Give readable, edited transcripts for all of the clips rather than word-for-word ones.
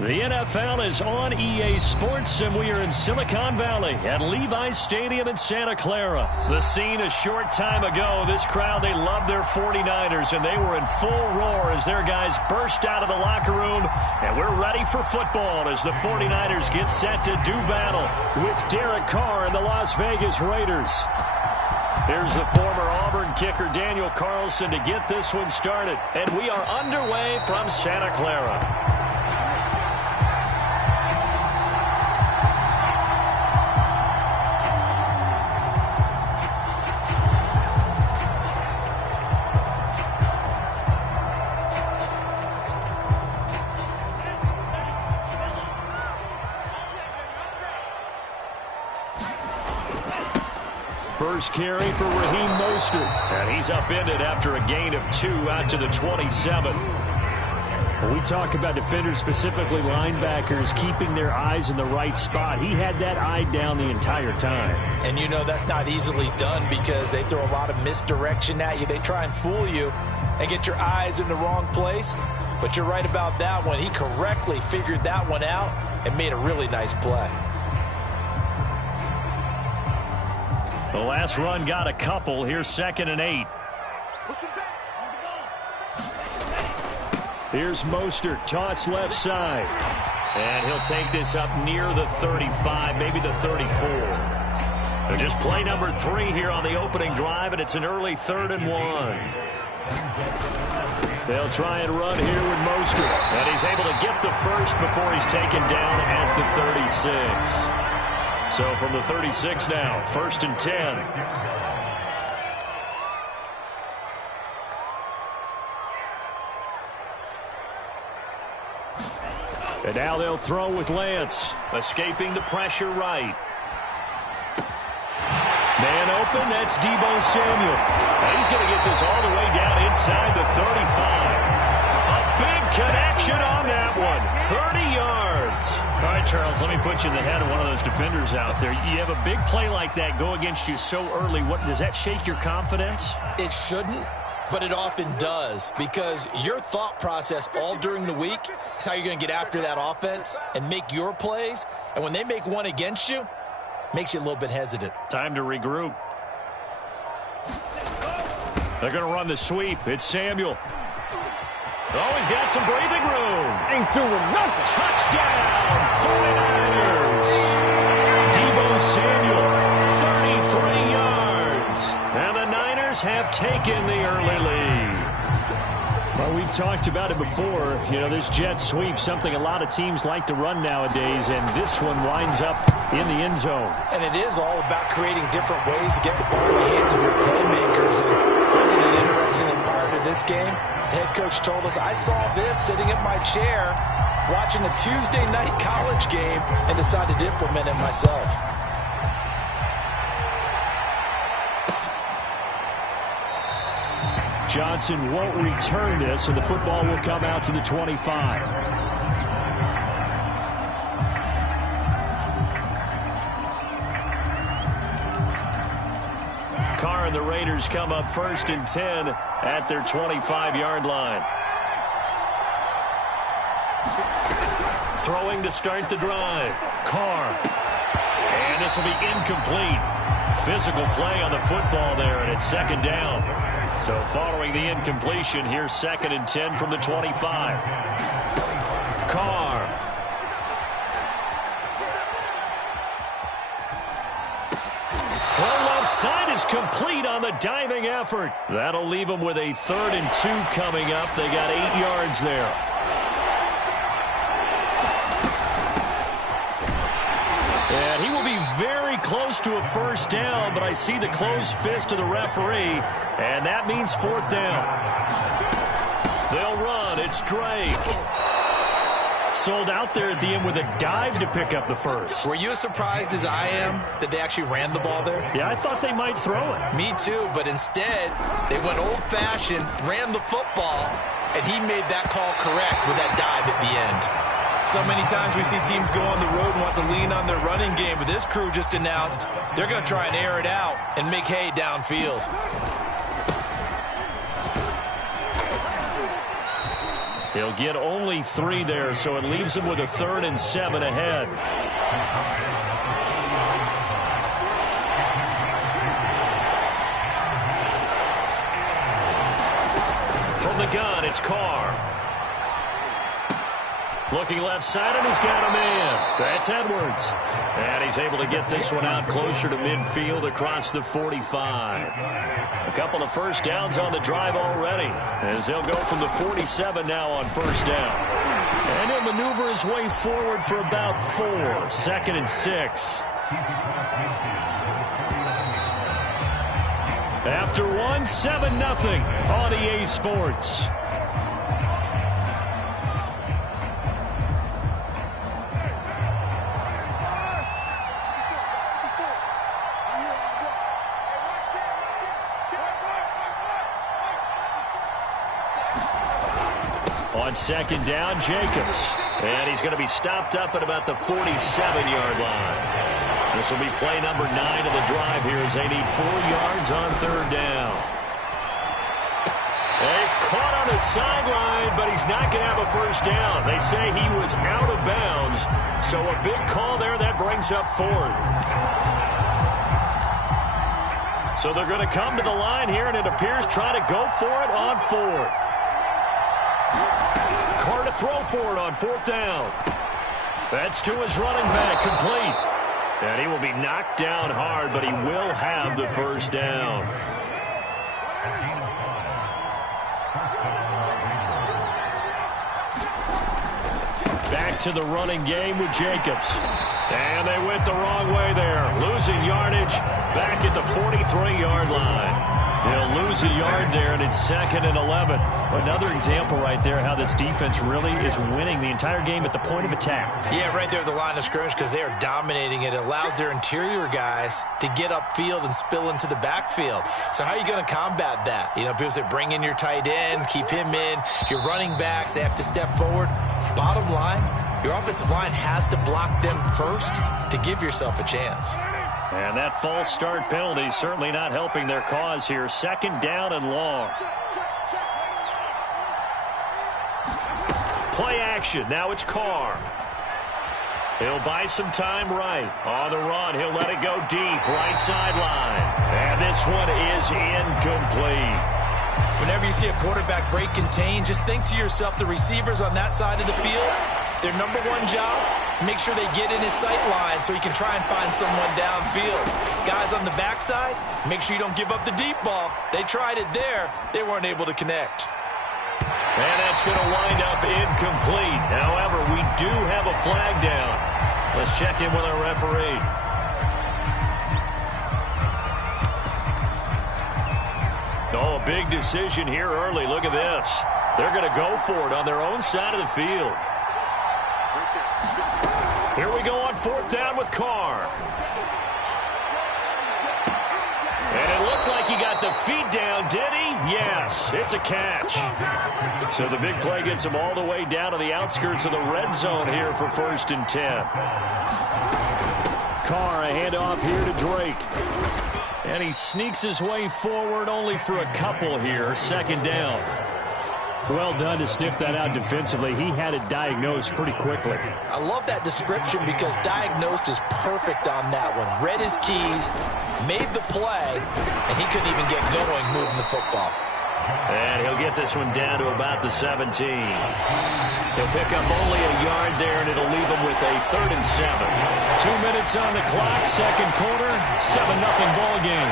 The NFL is on EA Sports, and we are in Silicon Valley at Levi's Stadium in Santa Clara. The scene a short time ago. This crowd, they love their 49ers, and they were in full roar as their guys burst out of the locker room. And we're ready for football as the 49ers get set to do battle with Derek Carr and the Las Vegas Raiders. Here's the former Auburn kicker, Daniel Carlson, to get this one started. And we are underway from Santa Clara. First carry for Raheem Mostert, and he's upended after a gain of 2 out to the 27. When we talk about defenders, specifically linebackers, keeping their eyes in the right spot, he had that eye down the entire time. And you know that's not easily done because they throw a lot of misdirection at you. They try and fool you and get your eyes in the wrong place. But you're right about that one. He correctly figured that one out and made a really nice play. The last run got a couple. Here's 2nd and 8. Here's Mostert, toss left side. And he'll take this up near the 35, maybe the 34. So just play number 3 here on the opening drive, and it's an early 3rd and 1. They'll try and run here with Mostert. And he's able to get the first before he's taken down at the 36. So from the 36 now, 1st and 10. And now they'll throw with Lance, escaping the pressure right. Man open, that's Deebo Samuel. And he's going to get this all the way down inside the 35. A big connection on that one, 30 yards. All right, Charles, let me put you in the head of one of those defenders out there. You have a big play like that go against you so early. What does that shake your confidence? It shouldn't, but it often does because your thought process all during the week is how you're going to get after that offense and make your plays. And when they make one against you, it makes you a little bit hesitant. Time to regroup. They're going to run the sweep. It's Samuel. Oh, he's got some breathing room. Ain't doing nothing. Touchdown, 49ers. Deebo Samuel, 33 yards. And the Niners have taken the early lead. Well, we've talked about it before. You know, this jet sweep, something a lot of teams like to run nowadays, and this one winds up in the end zone. And it is all about creating different ways to get the ball in the hands of your playmakers. And wasn't it interesting part of this game? Head coach told us, I saw this sitting in my chair watching a Tuesday night college game and decided to implement it myself. Johnson won't return this, and the football will come out to the 25. Carr and the Raiders come up 1st and 10 at their 25-yard line. Throwing to start the drive. Carr. And this will be incomplete. Physical play on the football there, and it's 2nd down. So following the incompletion, here's 2nd and 10 from the 25. Carr. Throw left side is complete on the diving effort. That'll leave them with a 3rd and 2 coming up. They got 8 yards there. And he will be very close to a 1st down, but I see the closed fist of the referee, and that means 4th down. They'll run. It's Drake. Sold out there at the end with a dive to pick up the first. Were you as surprised as I am that they actually ran the ball there? Yeah, I thought they might throw it. Me too, but instead, they went old-fashioned, ran the football, and he made that call correct with that dive at the end. So many times we see teams go on the road and want to lean on their running game, but this crew just announced they're going to try and air it out and make hay downfield. He'll get only 3 there, so it leaves him with a 3rd and 7 ahead. From the gun, it's Carr. Looking left side, and he's got a man. That's Edwards. And he's able to get this one out closer to midfield across the 45. A couple of first downs on the drive already, as they'll go from the 47 now on first down. And he'll maneuver his way forward for about 4. 2nd and 6. After 1, 7-0 on EA Sports. On 2nd down, Jacobs. And he's going to be stopped up at about the 47-yard line. This will be play number 9 of the drive here as they need 4 yards on 3rd down. And he's caught on the sideline, but he's not going to have a first down. They say he was out of bounds, so a big call there that brings up 4th. So they're going to come to the line here, and it appears try to go for it on 4th. Carr to throw for it on 4th down. That's to his running back, complete. And he will be knocked down hard, but he will have the first down. Back to the running game with Jacobs. And they went the wrong way there. Losing yardage back at the 43-yard line. They'll lose a yard there, and it's 2nd and 11. Another example right there how this defense really is winning the entire game at the point of attack. Yeah, right there at the line of scrimmage because they are dominating it. It allows their interior guys to get upfield and spill into the backfield. So how are you going to combat that? You know, people say bring in your tight end, keep him in. Your running backs, they have to step forward. Bottom line, your offensive line has to block them first to give yourself a chance. And that false start penalty is certainly not helping their cause here. 2nd down and long. Play action. Now it's Carr. He'll buy some time right. On the run, he'll let it go deep. Right sideline. And this one is incomplete. Whenever you see a quarterback break contain, just think to yourself, the receivers on that side of the field, their number 1 job, make sure they get in his sight line so he can try and find someone downfield. Guys on the backside, make sure you don't give up the deep ball. They tried it there. They weren't able to connect. And that's going to wind up incomplete. However, we do have a flag down. Let's check in with our referee. Oh, a big decision here early. Look at this. They're going to go for it on their own side of the field. Here we go on 4th down with Carr. And it looked like he got the feet down, did he? Yes, it's a catch. So the big play gets him all the way down to the outskirts of the red zone here for 1st and 10. Carr, a handoff here to Drake. And he sneaks his way forward only for a couple here. 2nd down. Well done to sniff that out defensively. He had it diagnosed pretty quickly. I love that description because diagnosed is perfect on that one. Read his keys, made the play, and he couldn't even get going moving the football. And he'll get this one down to about the 17. He'll pick up only a yard there, and it'll leave him with a 3rd and 7. 2 minutes on the clock, 2nd quarter, 7-0 ball game.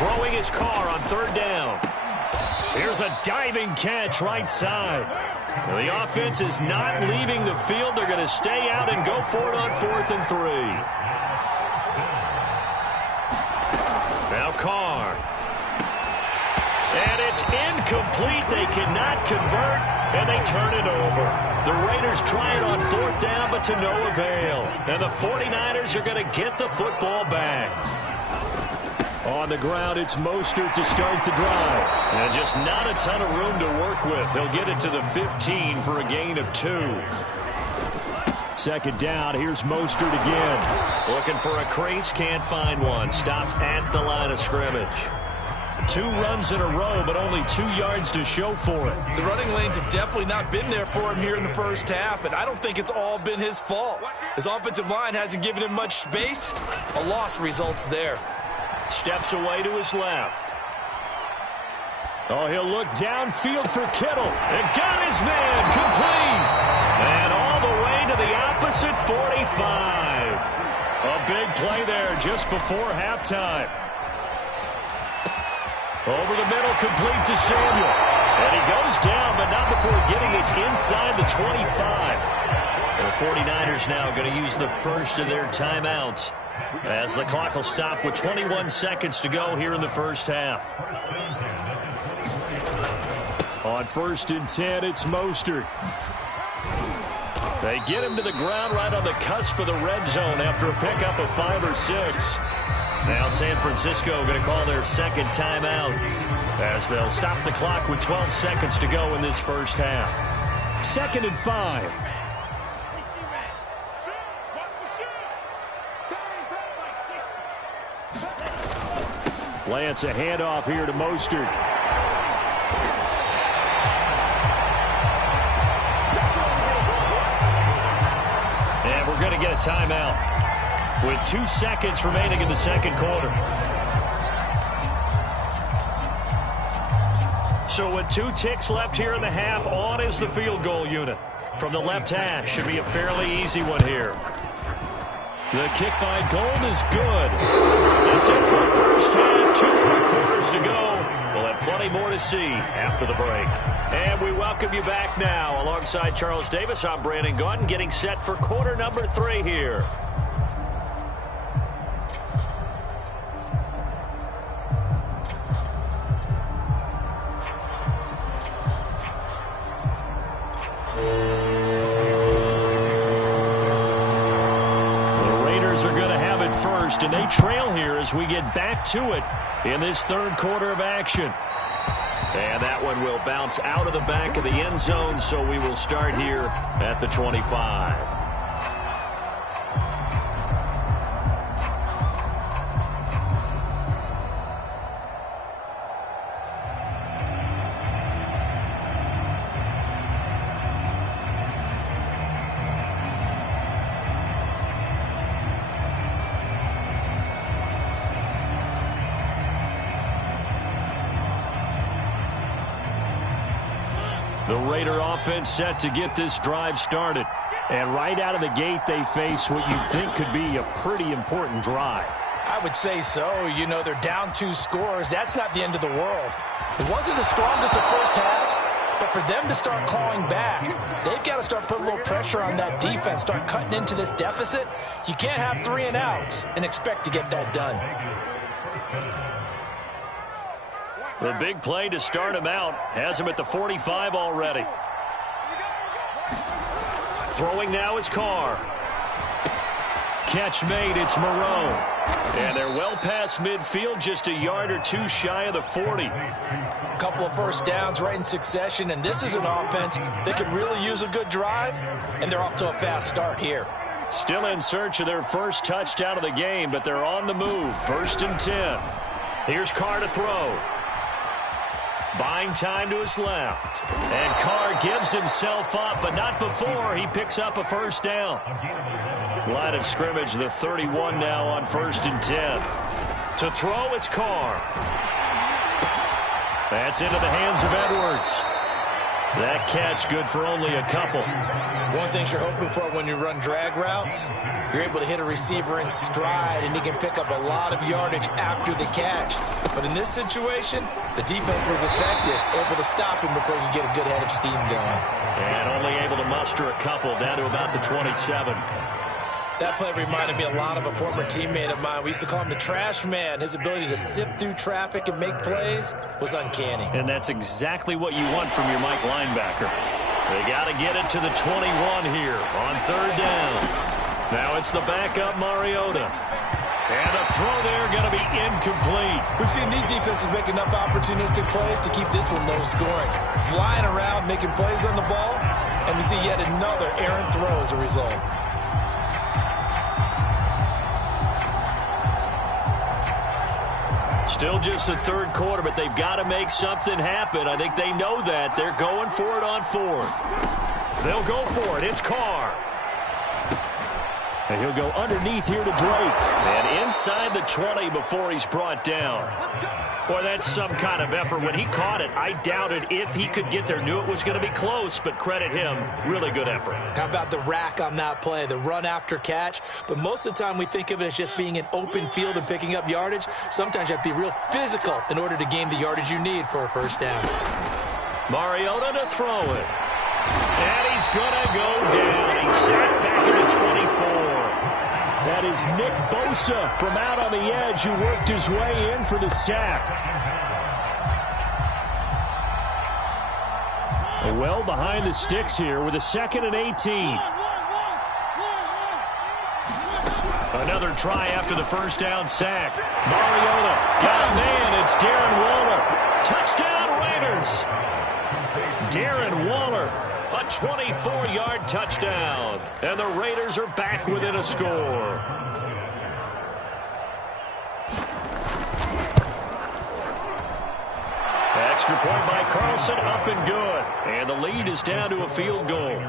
Throwing his Carr on 3rd down. Here's a diving catch right side. The offense is not leaving the field. They're going to stay out and go for it on 4th and 3. Now Carr. And it's incomplete. They cannot convert. and they turn it over. The Raiders try it on 4th down, but to no avail. And the 49ers are going to get the football back. On the ground, it's Mostert to start the drive. And just not a ton of room to work with. He'll get it to the 15 for a gain of 2. 2nd down, here's Mostert again. Looking for a crease, can't find one. Stopped at the line of scrimmage. 2 runs in a row, but only 2 yards to show for it. The running lanes have definitely not been there for him here in the first half, and I don't think it's all been his fault. His offensive line hasn't given him much space. A loss results there. Steps away to his left. Oh, he'll look downfield for Kittle. And got his man complete. And all the way to the opposite 45. A big play there just before halftime. Over the middle, complete to Samuel. And he goes down, but not before getting us inside the 25. The 49ers now going to use the first of their timeouts, as the clock will stop with 21 seconds to go here in the first half. On 1st and 10, it's Mostert. They get him to the ground right on the cusp of the red zone after a pickup of 5 or 6. Now San Francisco going to call their 2nd timeout, as they'll stop the clock with 12 seconds to go in this first half. 2nd and 5. Lance, a handoff here to Mostert. And we're going to get a timeout with 2 seconds remaining in the 2nd quarter. So with 2 ticks left here in the half, on is the field goal unit. From the left hash, should be a fairly easy one here. The kick by Gold is good. That's it for the first half. 2 more quarters to go. We'll have plenty more to see after the break. And we welcome you back now. Alongside Charles Davis, I'm Brandon Gaudin, getting set for quarter number 3 here. And they trail here as we get back to it in this 3rd quarter of action. And that one will bounce out of the back of the end zone, so we will start here at the 25. The Raider offense set to get this drive started. And right out of the gate, they face what you think could be a pretty important drive. I would say so. You know, they're down 2 scores. That's not the end of the world. It wasn't the strongest of first halves, but for them to start clawing back, they've got to start putting a little pressure on that defense, start cutting into this deficit. You can't have 3 and outs and expect to get that done. The big play to start him out has him at the 45 already. Throwing now is Carr. Catch made, it's Moreau. And they're well past midfield, just a yard or 2 shy of the 40. A couple of first downs right in succession, and this is an offense that could really use a good drive, and they're off to a fast start here. Still in search of their first touchdown of the game, but they're on the move. 1st and 10. Here's Carr to throw. Buying time to his left. And Carr gives himself up, but not before he picks up a first down. Line of scrimmage, the 31 now on 1st and 10. To throw, it's Carr. That's into the hands of Edwards. That catch good for only a couple. One thing you're hoping for when you run drag routes, you're able to hit a receiver in stride, and he can pick up a lot of yardage after the catch. But in this situation, the defense was effective, able to stop him before he could get a good head of steam going. And only able to muster a couple down to about the 27. That play reminded me a lot of a former teammate of mine. We used to call him the trash man. His ability to sift through traffic and make plays was uncanny. And that's exactly what you want from your Mike linebacker. They got to get it to the 21 here on third down. Now it's the backup Mariota. And a throw there going to be incomplete. We've seen these defenses make enough opportunistic plays to keep this one low scoring. Flying around, making plays on the ball, and we see yet another errant throw as a result. Still just the third quarter, but they've got to make something happen. I think they know that. They're going for it on fourth. They'll go for it. It's Carr. And he'll go underneath here to Drake. And inside the 20 before he's brought down. Boy, that's some kind of effort. When he caught it, I doubted if he could get there. Knew it was going to be close, but credit him. Really good effort. How about the rack on that play, the run after catch? But most of the time we think of it as just being an open field and picking up yardage. Sometimes you have to be real physical in order to gain the yardage you need for a first down. Mariota to throw it. And he's going to go down. He's sacked back at the 24. That is Nick Bosa from out on the edge who worked his way in for the sack. Well behind the sticks here with a 2nd and 18. Another try after the first down sack. Mariota got a man. It's Darren Waller. Touchdown Raiders. Darren Waller. A 24-yard touchdown. And the Raiders are back within a score. Extra point by Carlson, up and good. And the lead is down to a field goal.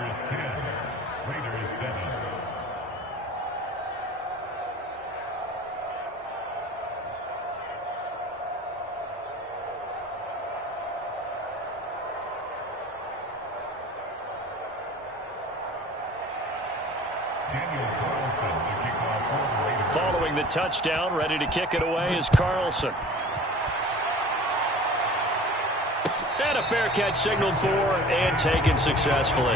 Following the touchdown, ready to kick it away is Carlson. And a fair catch signaled for and taken successfully.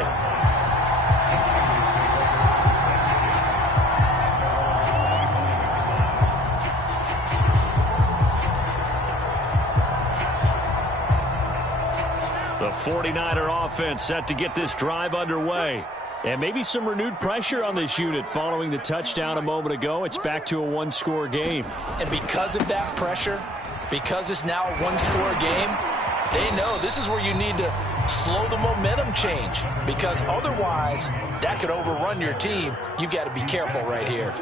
The 49er offense set to get this drive underway. And maybe some renewed pressure on this unit following the touchdown a moment ago. It's back to a one-score game. And because of that pressure, because it's now a one-score game, they know this is where you need to slow the momentum change. Because otherwise, that could overrun your team. You've got to be careful right here.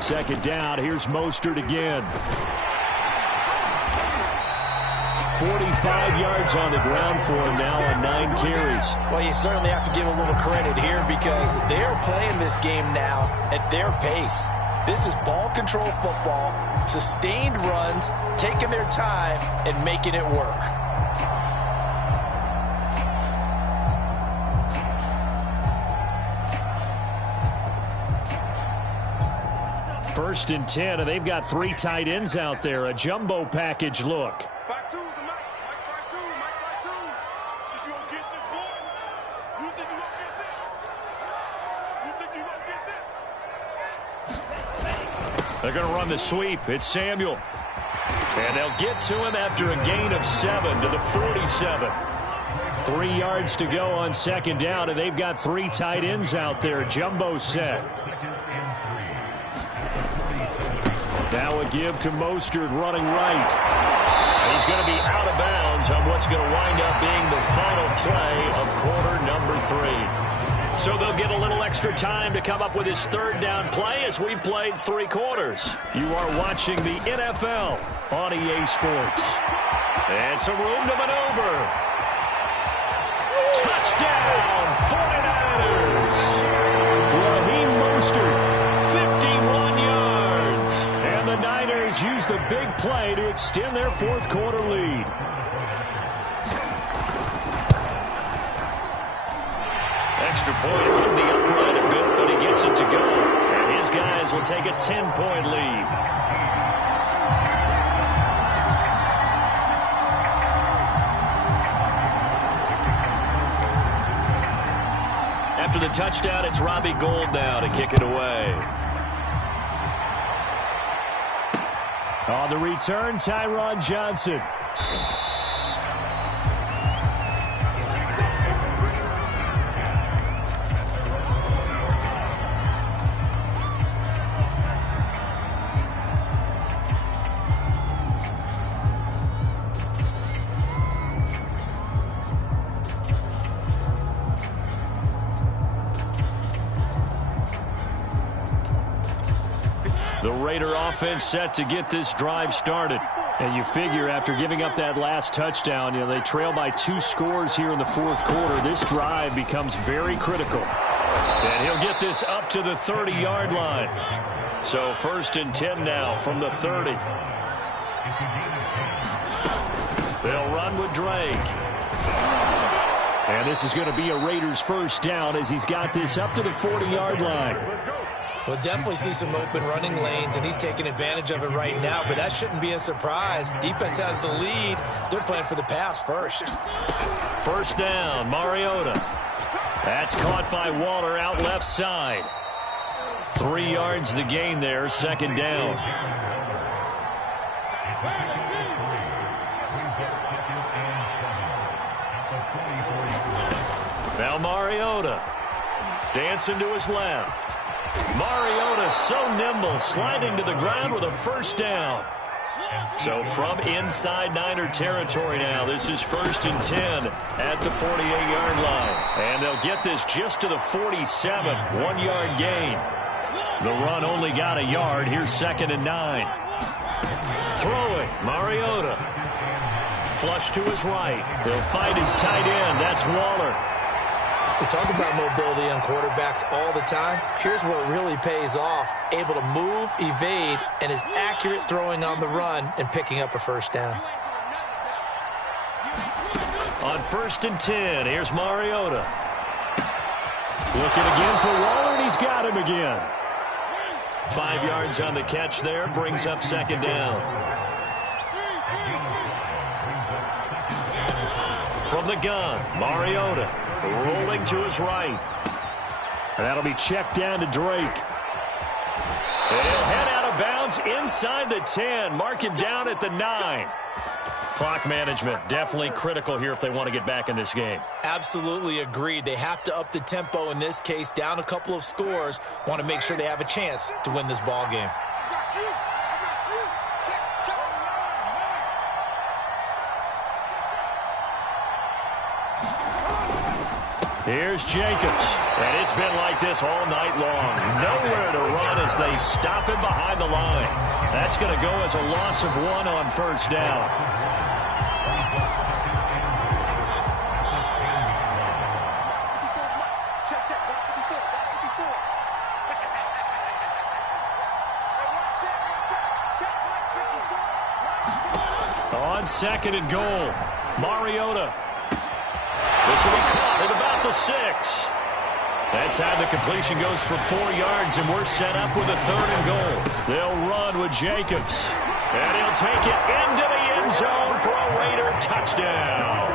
2nd down. Here's Mostert again. 45 yards on the ground for him now on 9 carries. Well, you certainly have to give a little credit here because they're playing this game now at their pace. This is ball control football, sustained runs, taking their time and making it work. First and 10, and they've got 3 tight ends out there. A jumbo package look. They're going to run the sweep. It's Samuel. And they'll get to him after a gain of 7 to the 47. 3 yards to go on 2nd down, and they've got 3 tight ends out there. Jumbo set. Now a give to Mostert running right. He's going to be out of bounds on what's going to wind up being the final play of quarter number 3. So they'll get a little extra time to come up with his 3rd down play as we've played 3 quarters. You are watching the NFL on EA Sports. And some room to maneuver. Touchdown, 49ers. Raheem Mostert, 51 yards. And the Niners use the big play to extend their 4th quarter lead. Extra point from the upright a bit, but he gets it to go. And his guys will take a 10-point lead. After the touchdown, it's Robbie Gould now to kick it away. On the return, Tyron Johnson. Raider offense set to get this drive started. And you figure after giving up that last touchdown, they trail by 2 scores here in the fourth quarter. This drive becomes very critical. And he'll get this up to the 30-yard line. So 1st and 10 now from the 30. They'll run with Drake. And this is going to be a Raiders first down as he's got this up to the 40-yard line. We'll definitely see some open running lanes, and he's taking advantage of it right now, but that shouldn't be a surprise. Defense has the lead. They're playing for the pass first. First down, Mariota. That's caught by Waller out left side. 3 yards the gain there, 2nd down. Now Mariota. Dancing to his left. Mariota so nimble, sliding to the ground with a first down. So from inside Niner territory now, this is 1st and 10 at the 48-yard line. And they'll get this just to the 47, 1-yard gain. The run only got a yard. Here's 2nd and 9. Throwing, Mariota. Flush to his right. He'll find his tight end. That's Waller. We talk about mobility on quarterbacks all the time. Here's where it really pays off. Able to move, evade, and is accurate throwing on the run and picking up a first down. On 1st and 10, here's Mariota. Looking again for Waller, and he's got him again. 5 yards on the catch there, brings up 2nd down. From the gun, Mariota. Rolling to his right. And that'll be checked down to Drake. And he'll head out of bounds inside the 10. Mark it down at the 9. Clock management definitely critical here if they want to get back in this game. Absolutely agreed. They have to up the tempo in this case, down a couple of scores. Want to make sure they have a chance to win this ball game. Here's Jacobs. And it's been like this all night long. Nowhere to run as they stop him behind the line. That's going to go as a loss of 1 on 1st down. On 2nd and goal, Mariota. This will be caught at about the 6. That time the completion goes for 4 yards, and we're set up with a 3rd and goal. They'll run with Jacobs. And he'll take it into the end zone for a Raider touchdown.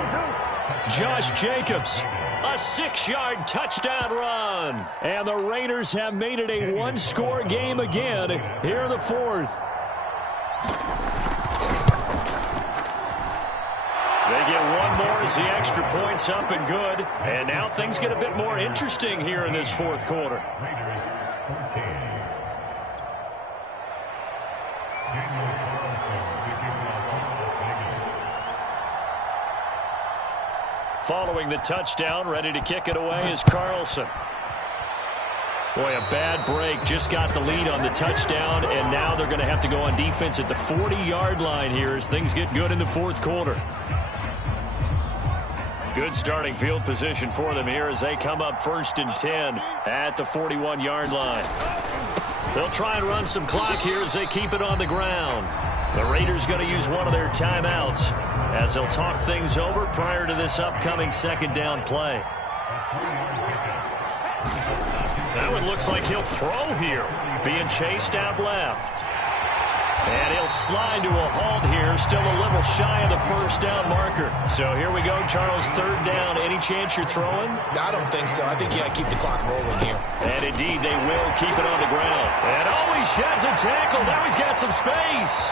Josh Jacobs, a 6-yard touchdown run. And the Raiders have made it a 1-score game again here in the 4th. They get 1 more as the extra point's up and good. And now things get a bit more interesting here in this 4th quarter. Following the touchdown, ready to kick it away is Carlson. Boy, a bad break. Just got the lead on the touchdown, and now they're going to have to go on defense at the 40-yard line here as things get good in the 4th quarter. Good starting field position for them here as they come up 1st and 10 at the 41-yard line. They'll try and run some clock here as they keep it on the ground. The Raiders going to use one of their timeouts as they'll talk things over prior to this upcoming 2nd down play. That one looks like he'll throw here, being chased out left. And he'll slide to a halt here, still a little shy of the 1st down marker. So here we go, Charles, 3rd down. Any chance you're throwing? I don't think so. I think you got to keep the clock rolling here. And indeed, they will keep it on the ground. And he sheds a tackle. Now he's got some space.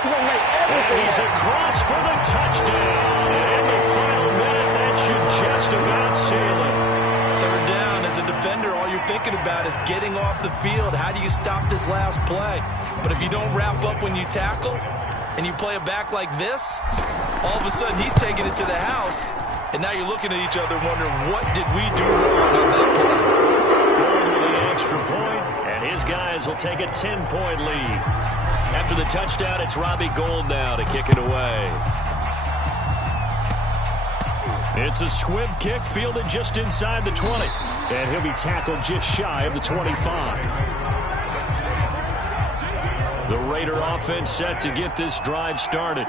And he's across for the touchdown. And in the final minute, that should just about seal it. 3rd down, as a defender, all you're thinking about is getting off the field. How do you stop this last play? But if you don't wrap up when you tackle and you play it back like this, all of a sudden he's taking it to the house, and now you're looking at each other wondering, what did we do wrong on that play? Going with the extra point, and his his guys will take a 10-point lead. After the touchdown, it's Robbie Gould now to kick it away. It's a squib kick fielded just inside the 20. And he'll be tackled just shy of the 25. The Raider offense set to get this drive started.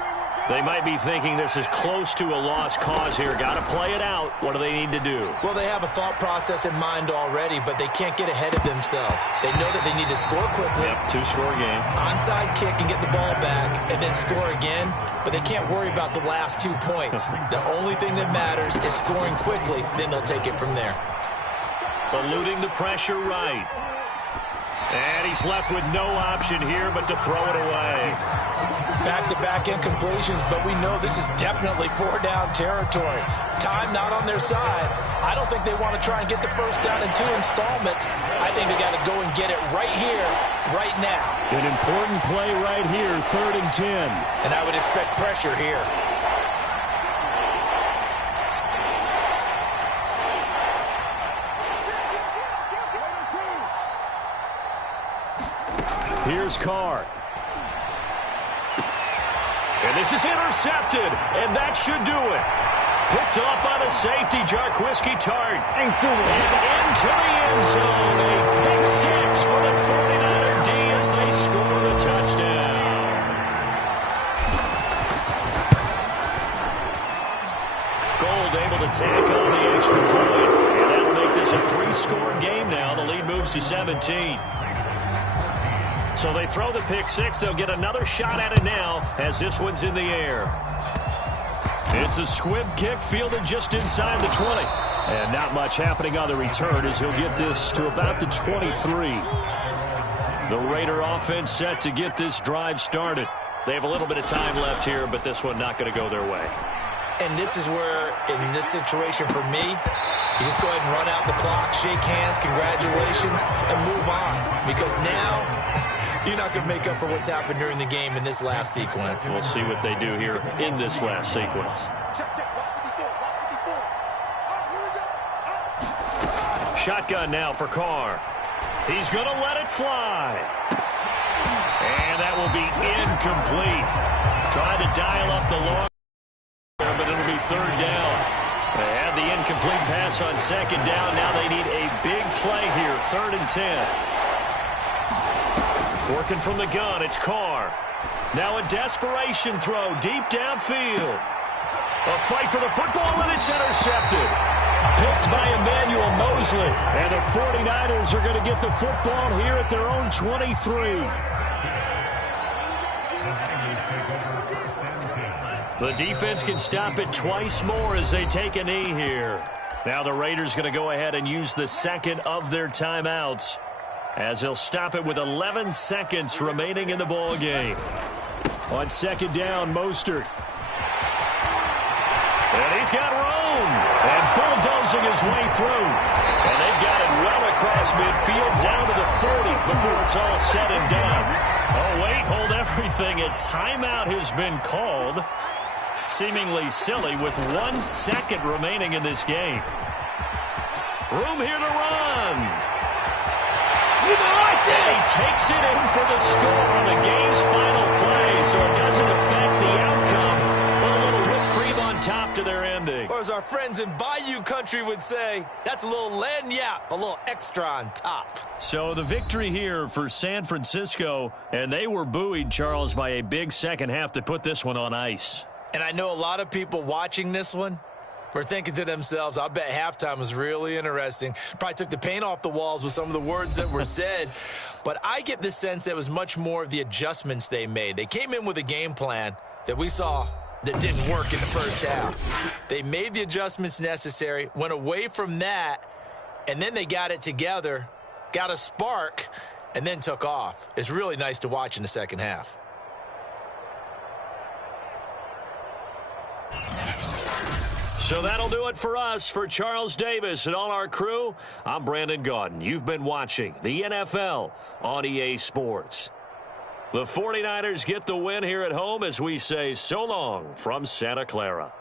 They might be thinking this is close to a lost cause here. Got to play it out. What do they need to do? Well, they have a thought process in mind already, but they can't get ahead of themselves. They know that they need to score quickly. Yep, two-score game. Onside kick and get the ball back and then score again, but they can't worry about the last 2 points. The only thing that matters is scoring quickly, then they'll take it from there. Eluding the pressure right. And he's left with no option here but to throw it away. Back-to-back incompletions, but we know this is definitely 4-down territory. Time not on their side. I don't think they want to try and get the first down in 2 installments. I think they got to go and get it right here, right now. An important play right here, 3rd and 10. And I would expect pressure here. Here's Carr. And this is intercepted, and that should do it. Picked off by the safety, Jarquiski Tart. And into the end zone. A pick 6 for the 49er D as they score the touchdown. Gould able to tack on the extra point. And that'll make this a 3-score game now. The lead moves to 17. So they throw the pick 6. They'll get another shot at it now as this one's in the air. It's a squib kick fielded just inside the 20. And not much happening on the return as he'll get this to about the 23. The Raider offense set to get this drive started. They have a little bit of time left here, but this one not going to go their way. And this is where, in this situation for me, you just go ahead and run out the clock, shake hands, congratulations, and move on. Because now you're not going to make up for what's happened during the game in this last sequence. We'll see what they do here in this last sequence. Shotgun now for Carr. He's going to let it fly. And that will be incomplete. Trying to dial up the long, but it'll be 3rd down. They had the incomplete pass on 2nd down. Now they need a big play here, 3rd and 10. Working from the gun, it's Carr. Now a desperation throw deep downfield. A fight for the football, and it's intercepted. Picked by Emmanuel Mosley. And the 49ers are going to get the football here at their own 23. The defense can stop it twice more as they take a knee here. Now the Raiders going to go ahead and use the 2nd of their timeouts, as they'll stop it with 11 seconds remaining in the ball game. On 2nd down, Mostert. And he's got room. And bulldozing his way through. And they've got it well across midfield down to the 30 before it's all said and done. Oh, wait, hold everything. A timeout has been called. Seemingly silly with 1 second remaining in this game. Room here to run. And he takes it in for the score on the game's final play, so it doesn't affect the outcome. But a little whipped cream on top to their ending. Or as our friends in Bayou Country would say, that's a little lagniappe, a little extra on top. So the victory here for San Francisco, and they were buoyed, Charles, by a big second half to put this one on ice. And I know a lot of people watching this one were thinking to themselves, I bet halftime was really interesting. Probably took the paint off the walls with some of the words that were said. But I get the sense that it was much more of the adjustments they made. They came in with a game plan that we saw that didn't work in the first half. They made the adjustments necessary, went away from that, and then they got it together, got a spark, and then took off. It's really nice to watch in the second half. So that'll do it for us. For Charles Davis and all our crew, I'm Brandon Gaudin. You've been watching the NFL on EA Sports. The 49ers get the win here at home as we say so long from Santa Clara.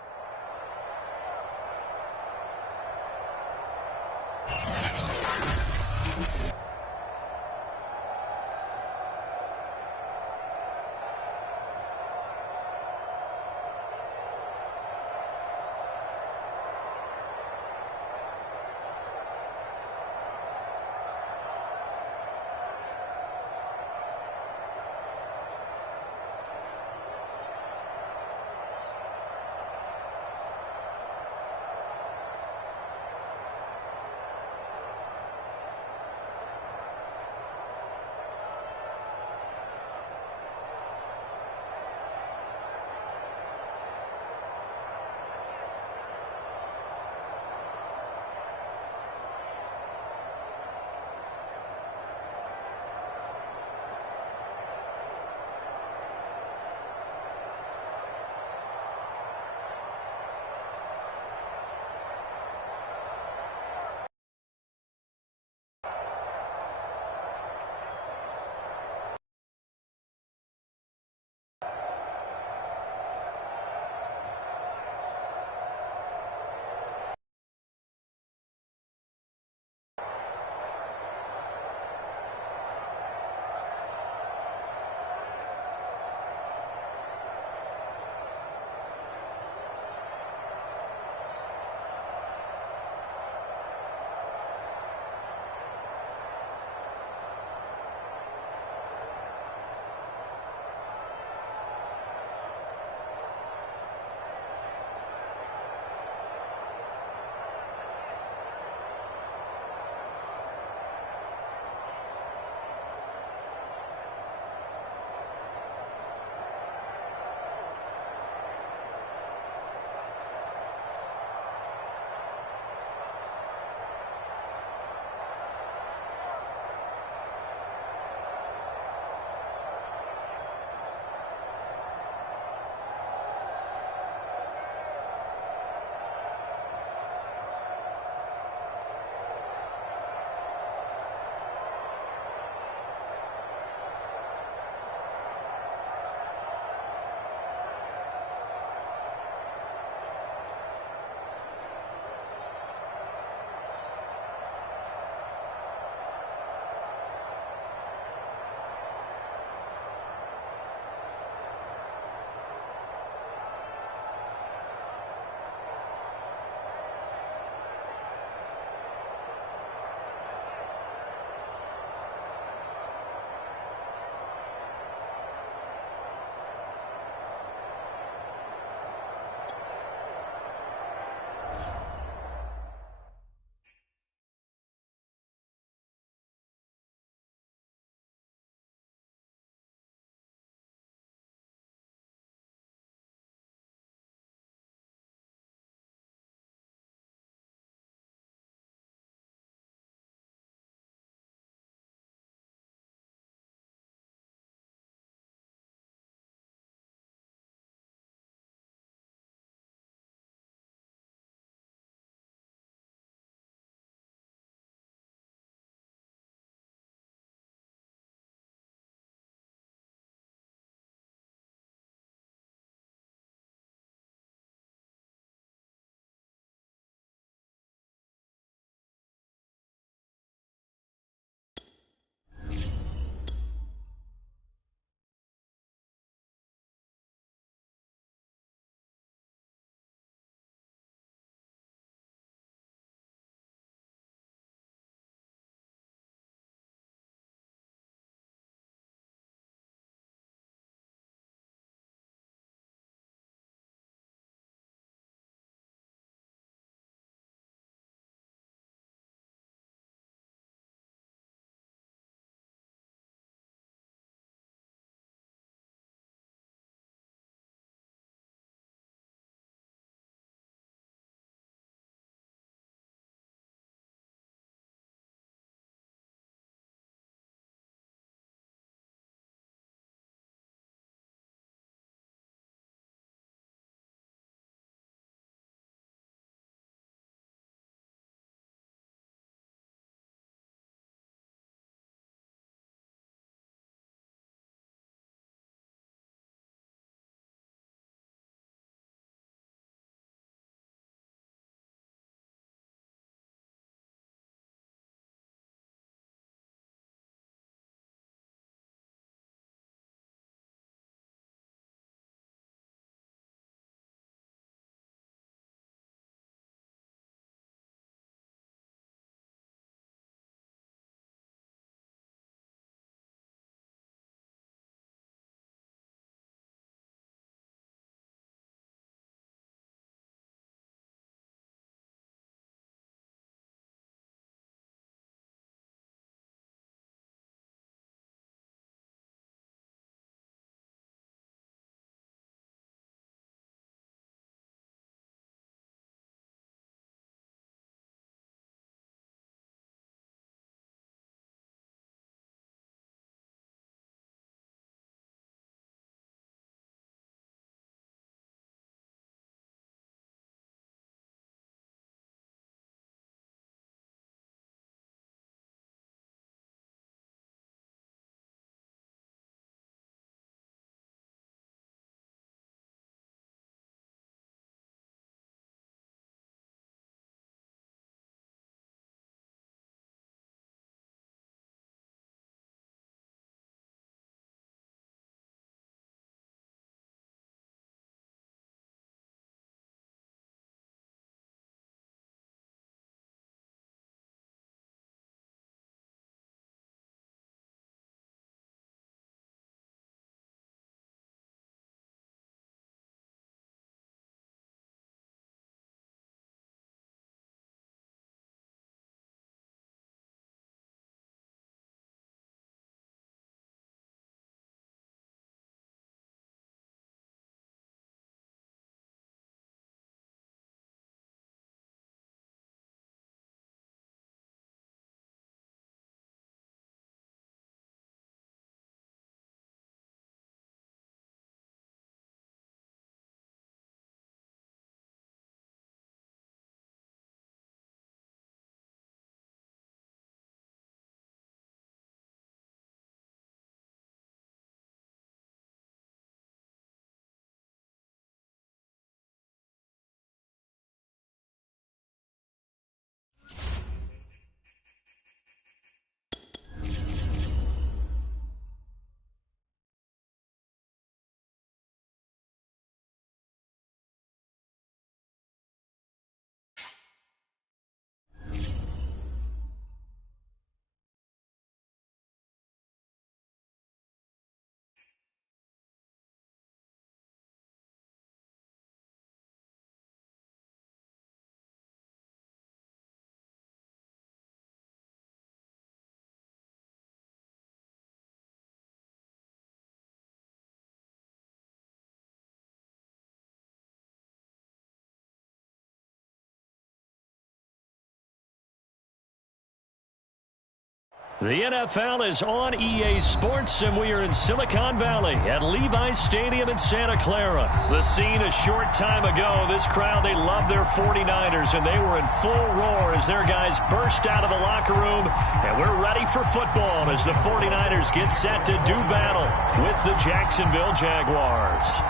The NFL is on EA Sports, and we are in Silicon Valley at Levi Stadium in Santa Clara. The scene a short time ago. This crowd, they love their 49ers, and they were in full roar as their guys burst out of the locker room. And we're ready for football as the 49ers get set to do battle with the Jacksonville Jaguars.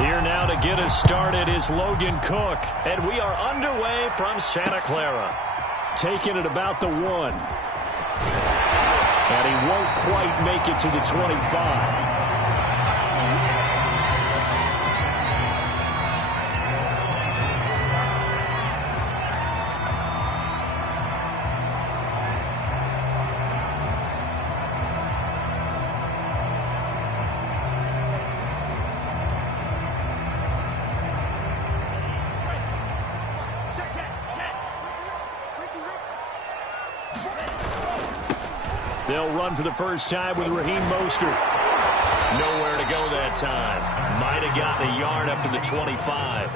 Here now to get us started is Logan Cook, and we are underway from Santa Clara. Taking it about the 1. And he won't quite make it to the 25. They'll run for the first time with Raheem Mostert. Nowhere to go that time. Might have gotten a yard up to the 25.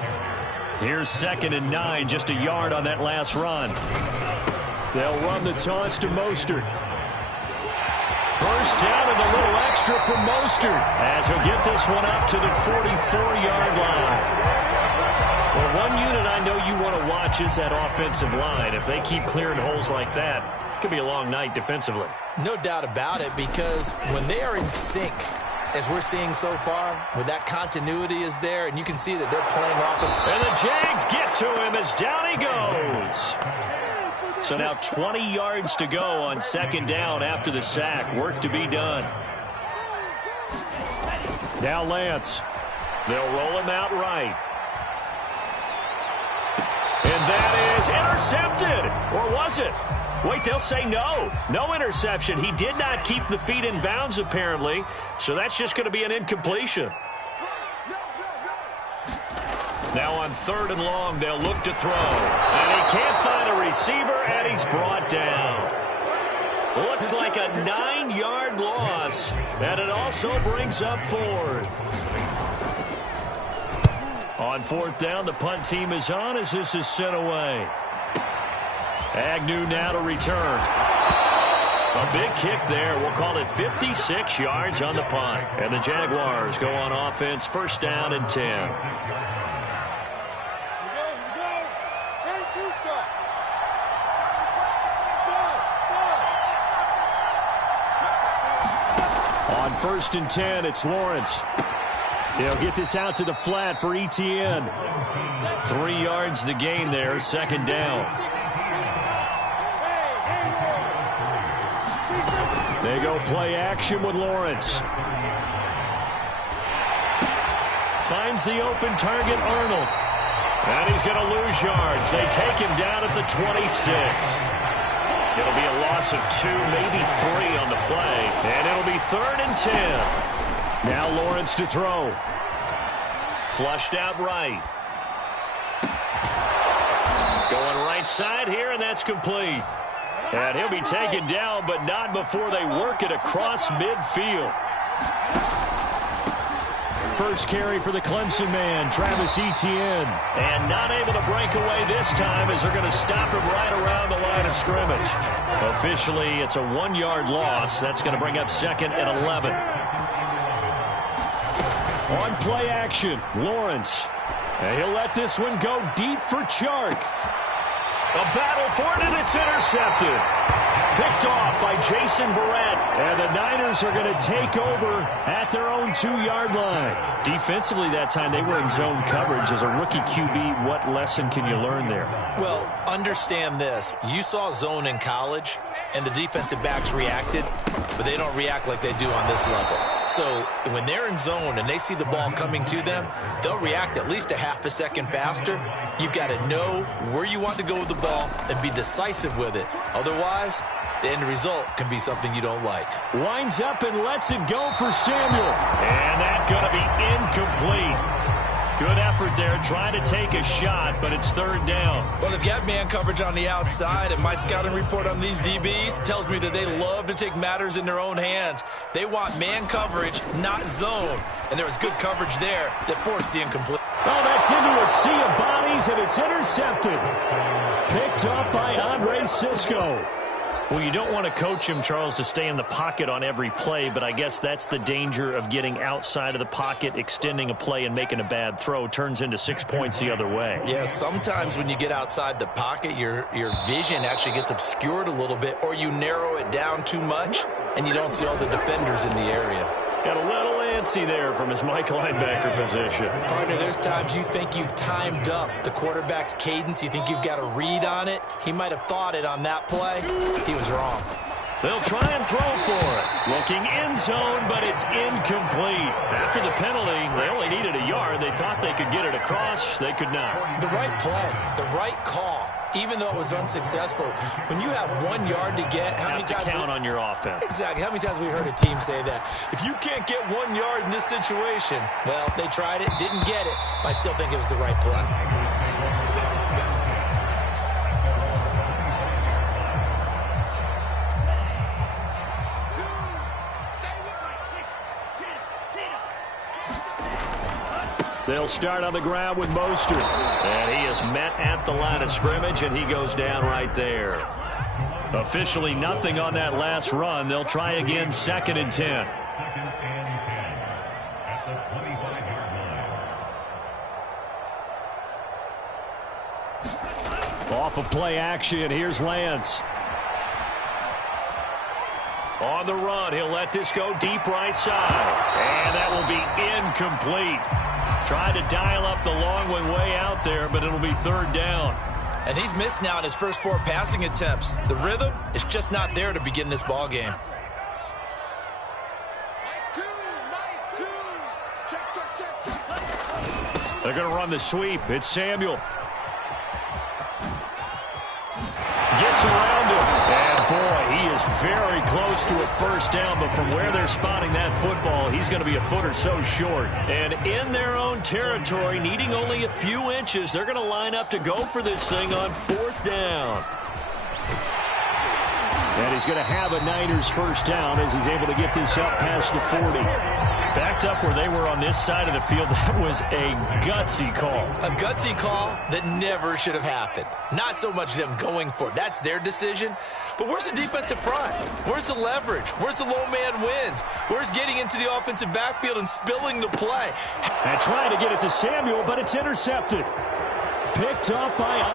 Here's 2nd and 9, just a yard on that last run. They'll run the toss to Mostert. First down and a little extra for Mostert as he'll get this one up to the 44-yard line. Well, one unit I know you want to watch is that offensive line. If they keep clearing holes like that, it could be a long night defensively. No doubt about it, because when they are in sync, as we're seeing so far, when that continuity is there, and you can see that they're playing off of... And the Jags get to him as down he goes. So now 20 yards to go on 2nd down after the sack. Work to be done. Now Lance. They'll roll him out right. And that is intercepted. Or was it? Wait, they'll say no. No interception. He did not keep the feet in bounds, apparently. So that's just going to be an incompletion. Now on 3rd and long, they'll look to throw. And he can't find a receiver, and he's brought down. Looks like a 9-yard loss. And it also brings up 4th. On 4th down, the punt team is on as this is sent away. Agnew now to return. A big kick there. We'll call it 56 yards on the punt. And the Jaguars go on offense, 1st down and 10. On 1st and 10, it's Lawrence. They'll get this out to the flat for Etienne. 3 yards the gain there, 2nd down. They go play action with Lawrence. Finds the open target, Arnold. And he's going to lose yards. They take him down at the 26. It'll be a loss of 2, maybe 3 on the play. And it'll be 3rd and 10. Now Lawrence to throw. Flushed out right. Going right side here, and that's complete. And he'll be taken down, but not before they work it across midfield. First carry for the Clemson man, Travis Etienne. And not able to break away this time as they're going to stop him right around the line of scrimmage. Officially, it's a 1-yard loss. That's going to bring up 2nd and 11. On play action, Lawrence. And he'll let this one go deep for Chark. A battle for it, and it's intercepted. Picked off by Jason Verrett. And the Niners are going to take over at their own 2-yard line. Defensively that time, they were in zone coverage. As a rookie QB, what lesson can you learn there? Well, understand this. You saw zone in college, and the defensive backs reacted, but they don't react like they do on this level. So when they're in zone and they see the ball coming to them, they'll react at least a half a second faster. You've got to know where you want to go with the ball and be decisive with it. Otherwise, the end result can be something you don't like. Winds up and lets it go for Samuel. And that's going to be incomplete. Good effort there, trying to take a shot, but it's 3rd down. Well, if you have man coverage on the outside, and my scouting report on these DBs tells me that they love to take matters in their own hands. They want man coverage, not zone. And there was good coverage there that forced the incomplete. Oh, that's into a sea of bodies, and it's intercepted. Picked up by Andre Sisco. Well, you don't want to coach him, Charles, to stay in the pocket on every play, but I guess that's the danger of getting outside of the pocket, extending a play, and making a bad throw. Turns into 6 points the other way. Yeah, sometimes when you get outside the pocket, your vision actually gets obscured a little bit, or you narrow it down too much, and you don't see all the defenders in the area. Got a little antsy there from his Mike linebacker position. Partner, there's times you think you've timed up the quarterback's cadence. You think you've got a read on it. He might have thought it on that play. He was wrong. They'll try and throw for it. Looking end zone, but it's incomplete. After the penalty, they only needed a yard. They thought they could get it across. They could not. The right play, the right call, even though it was unsuccessful. When you have 1 yard to get, how many times count on your offense? Exactly. How many times have we heard a team say that? If you can't get 1 yard in this situation, well, they tried it, didn't get it, but I still think it was the right play. They'll start on the ground with Mostert. And he is met at the line of scrimmage, and he goes down right there. Officially nothing on that last run. They'll try again, 2nd and 10. Off of play action, here's Lance. On the run, he'll let this go deep right side. And that will be incomplete. Tried to dial up the long one way out there, but it'll be 3rd down. And he's missed now in his first 4 passing attempts. The rhythm is just not there to begin this ball game. They're going to run the sweep. It's Samuel. Gets around him. And, boy, he is very close to a first down, but from where they're spotting that football, he's going to be a foot or so short. And in their own territory, needing only a few inches, they're going to line up to go for this thing on 4th down. And he's going to have a Niners first down as he's able to get this up past the 40. Backed up where they were on this side of the field. That was a gutsy call. A gutsy call that never should have happened. Not so much them going for it. That's their decision. But where's the defensive front? Where's the leverage? Where's the low man wins? Where's getting into the offensive backfield and spilling the play? And trying to get it to Samuel, but it's intercepted. Picked up by